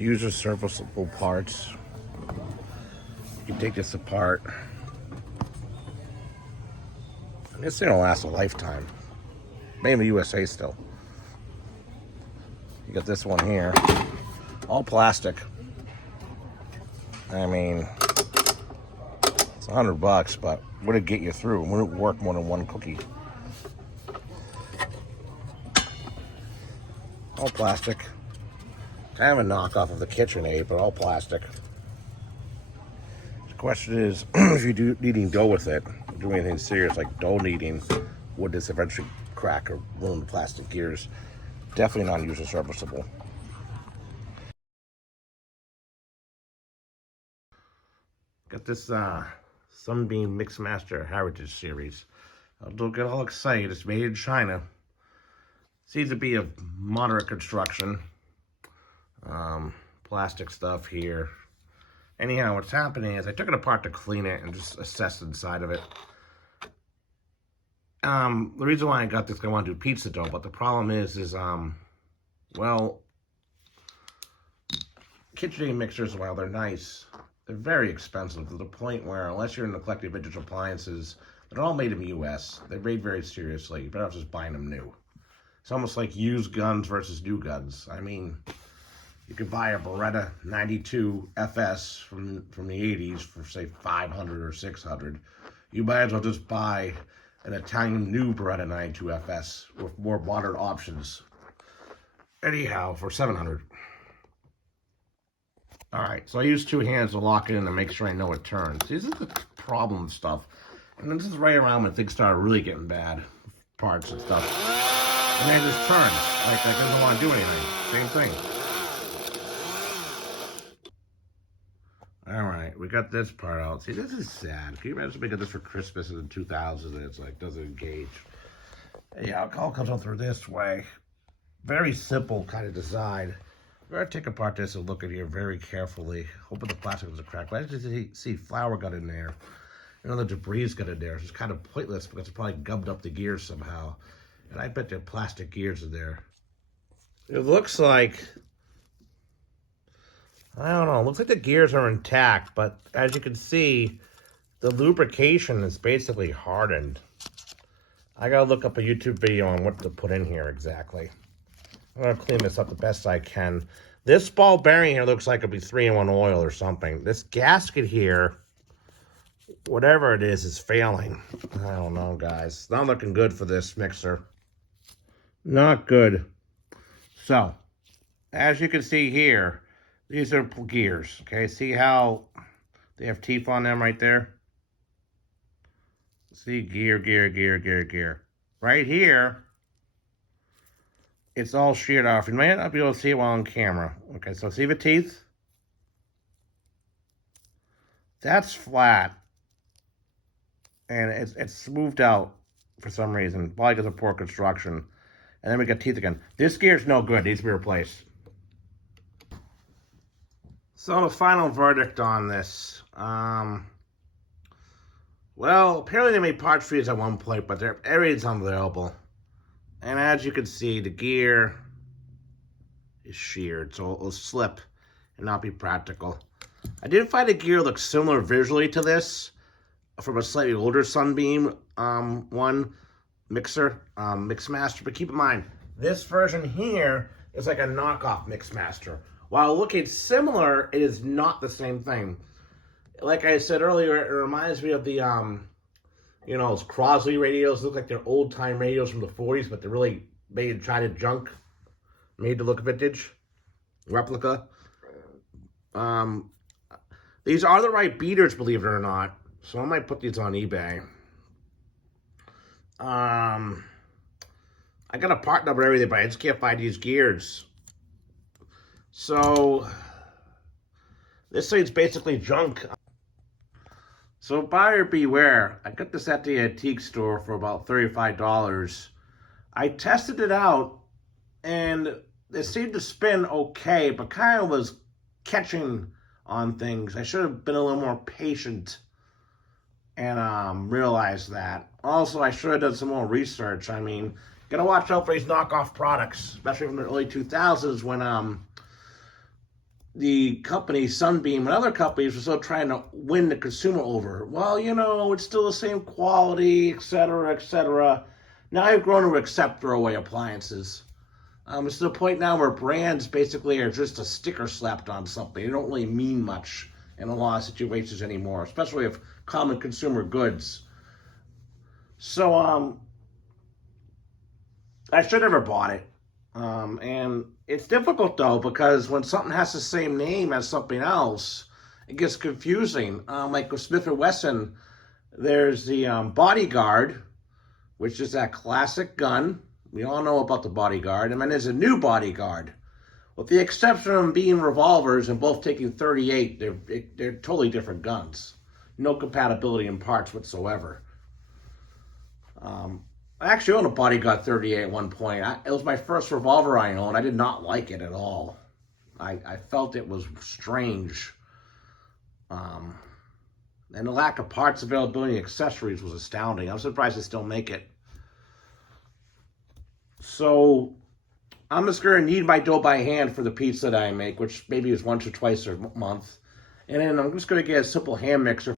User serviceable parts. You can take this apart. And this thing will last a lifetime. Made in the USA still. You got this one here. All plastic. I mean, it's $100, but would it get you through? Would it work more than one cookie? All plastic. Kind of a knockoff of the KitchenAid, but all plastic. The question is, if you do kneading dough with it, do anything serious like dough kneading, would this eventually crack or ruin the plastic gears? Definitely non-user serviceable. Got this Sunbeam Mixmaster Heritage Series. Don't get all excited. It's made in China. Seems to be of moderate construction. Plastic stuff here. Anyhow, what's happening is I took it apart to clean it and just assess inside of it. The reason why I got this, I want to do pizza dough, but the problem is well, KitchenAid mixers, while they're nice, they're very expensive to the point where, unless you're in the collective vintage appliances, they're all made in the US. They're made very seriously. You better off just buying them new. It's almost like used guns versus new guns. I mean, you could buy a Beretta 92 FS from the 80s for, say, $500 or $600. You might as well just buy an Italian new Beretta 92 FS with more modern options. Anyhow, for $700. All right, so I use two hands to lock it in to make sure I know it turns. This is the problem stuff. And then this is right around when things start really getting bad, parts and stuff. And then it just turns, like it doesn't want to do anything. Same thing. All right, we got this part out. See, this is sad. Can you imagine making this for Christmas in the 2000s and it's like, doesn't engage? Yeah, it all comes out through this way. Very simple kind of design. We're going to take apart this and look at here very carefully. Hoping the plastic doesn't crack. But as you see, flour got in there. You know, the debris got in there. It's kind of pointless because it probably gummed up the gears somehow. And I bet there are plastic gears in there. It looks like, I don't know, it looks like the gears are intact. But as you can see, the lubrication is basically hardened. I got to look up a YouTube video on what to put in here exactly. I'm going to clean this up the best I can. This ball bearing here looks like it'll be 3-in-1 oil or something. This gasket here, whatever it is failing. I don't know, guys. It's not looking good for this mixer. Not good. So, as you can see here, these are gears. Okay, see how they have teeth on them right there? See, gear. Right here, it's all sheared off. You might not be able to see it while on camera. Okay, so see the teeth? That's flat. And it's smoothed out for some reason. Probably because of poor construction. And then we got teeth again. This gear's no good. It needs to be replaced. So the final verdict on this. Well, apparently they made parts for these at one point, but everything's unavailable. And as you can see, the gear is sheared, so it'll slip and not be practical. I did find the gear looks similar visually to this from a slightly older Sunbeam Mixmaster. But keep in mind, this version here is like a knockoff Mixmaster. While looking similar, it is not the same thing. Like I said earlier, it reminds me of the you know, those Crosley radios. Look like they're old-time radios from the 40s, but they're really made China junk, made to look vintage, replica. These are the right beaters, believe it or not. So I might put these on eBay. I got a part number and everything, but I just can't find these gears. So this thing's basically junk. So buyer beware. I got this at the antique store for about $35. I tested it out and it seemed to spin okay, but kind of was catching on things. I should have been a little more patient and realized that. Also, I should have done some more research. I mean, gotta watch out for these knockoff products, especially from the early 2000s when the company Sunbeam and other companies were still trying to win the consumer over. Well, you know, it's still the same quality, etc., etc. Now I've grown to accept throwaway appliances. It's to the point now where brands basically are just a sticker slapped on something. They don't really mean much in a lot of situations anymore, especially with common consumer goods. So, I should have never bought it. And it's difficult though, because when something has the same name as something else, it gets confusing. Like with Smith & Wesson, there's the Bodyguard, which is that classic gun. We all know about the Bodyguard. And then there's a new Bodyguard. With the exception of them being revolvers and both taking 38, they're totally different guns. No compatibility in parts whatsoever. I actually owned a Bodyguard 38 at one point. It was my first revolver I owned. I did not like it at all. I felt it was strange. And the lack of parts availability and accessories was astounding. I'm surprised they still make it. So I'm just going to knead my dough by hand for the pizza that I make, which maybe is once or twice a month. And then I'm just going to get a simple hand mixer